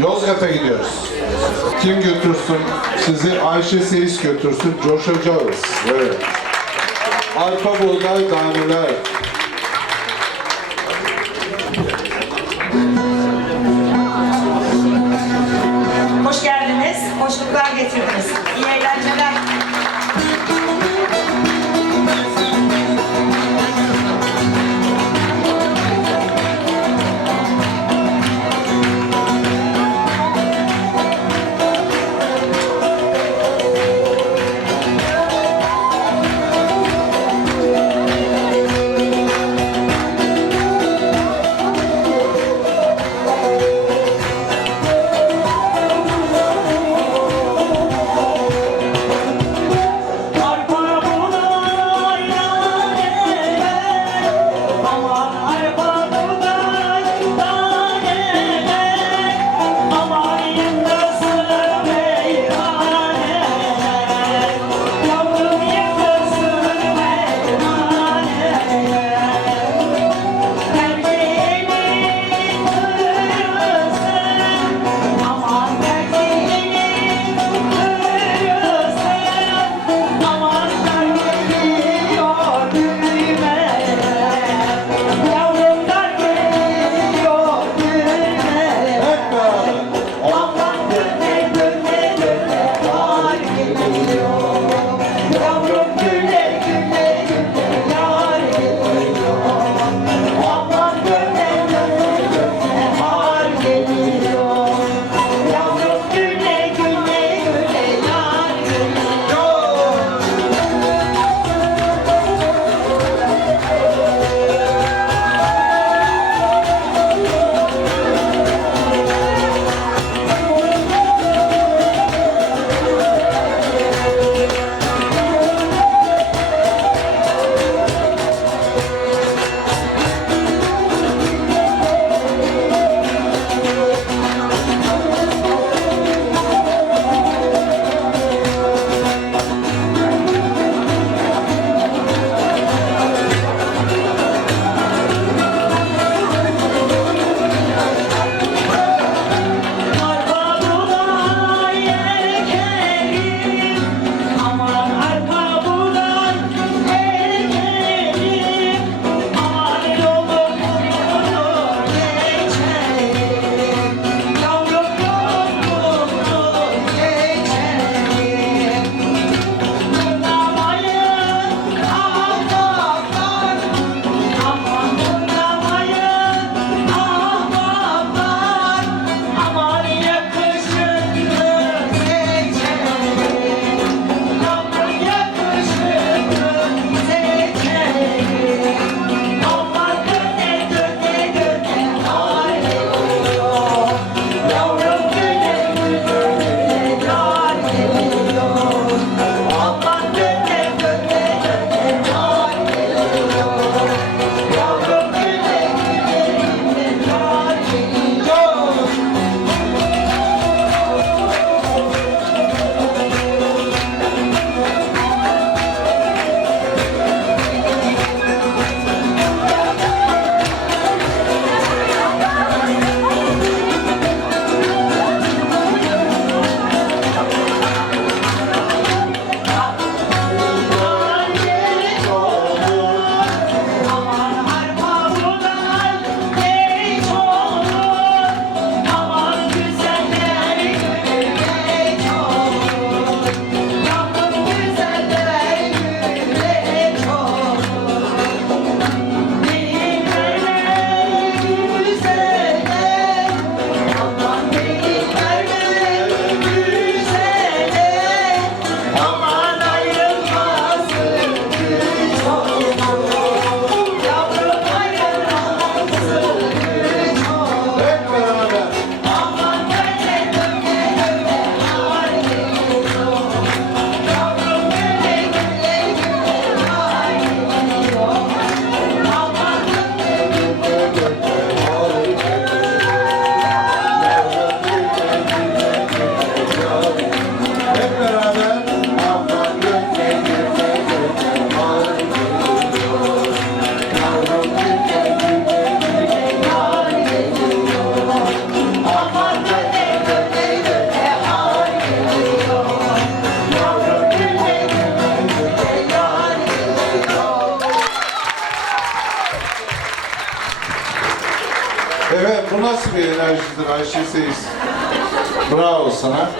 Yozgat'a gidiyoruz. Kim götürsün? Sizi Ayşe Seyis götürsün. Coşacağız. Evet. Arpa buğday taneler. Evet, bu nasıl bir enerjidir Ayşe Seyis? Bravo sana.